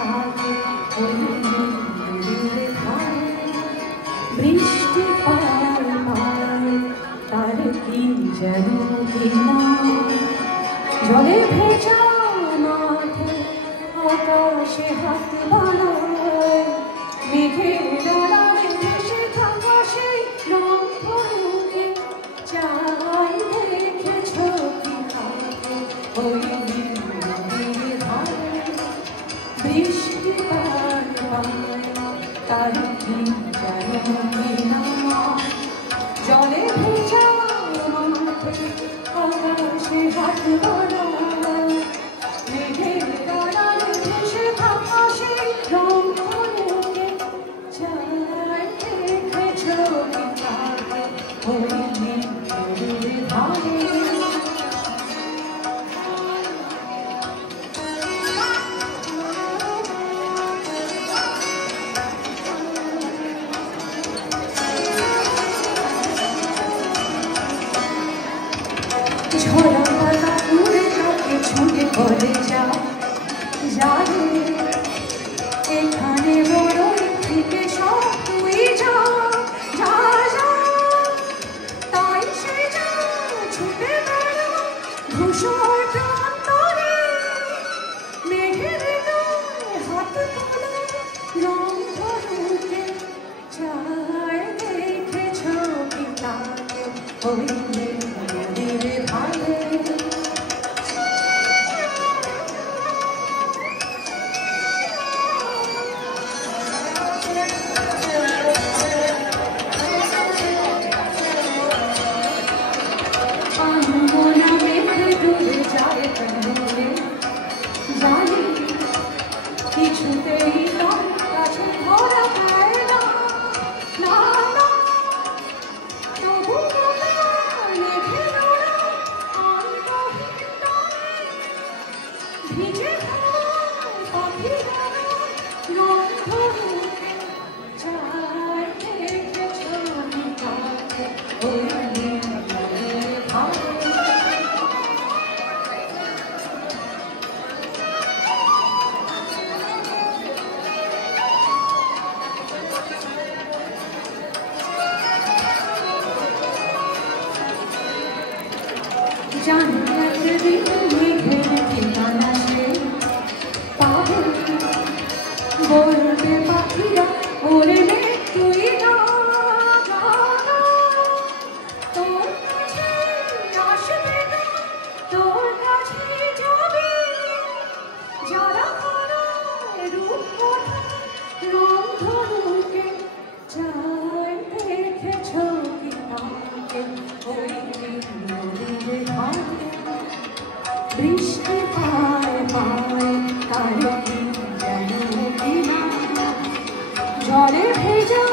থাকে ওই নদীর ধারে বৃষ্টি পায় পায় তার কি যেন কিনা জলে ভেজা মাঠে আকাশে হাত বাড়ায় মেঘের ডানায় ভেসে থাকা সেই রংধনুকে চাই দেখেছ কি থাকে ওই নদীর ধারে বৃষ্টি পায় পায় তার কি যেন কিনা জলে ভেজা মাঠে আকাশে হাত বাড়ায় মেঘের ডানায় ভেসে থাকা সেই রংধনুকে চাই দেখেছ কি থাকে ওই নদীর ধারে ঝরা পাতা উড়ে থাকে ছুটে করে যা যারে এখানে বড়ই থেকে সব তুই যা যা যা তাই সে যা ছুটে বেড়া ধূসর প্রান্তরে মেঘের গায়ে হাত তোলা রংধনুকে চাই দেখেছ কি থাকে ওই নদীর ধারে আনমনা মেঘ দূরে যায় প্রেমে জানি কিছুতেই তার কাছে ধরা পায় না না না তবু মেঘের ওরা অন্তহীন টানে ভিজে খায় পাখিরা রংধনুকে চাই দেখেছ কি থাকে ওই নদীর ধারে জানি একদিন মেঘের ঠিকানা সে পাবে বলবে পাখিরা ওরে মেঘ তুই না যা না তোর কাছে আসবে না তোর কাছে যাবে যারা হারায় রূপকথা রংধনুকে চাই দেখেছ কি থাকে ওই নদীর ধারে বৃষ্টি পায় পায় তার কি যেন কিনা জলে ভেজা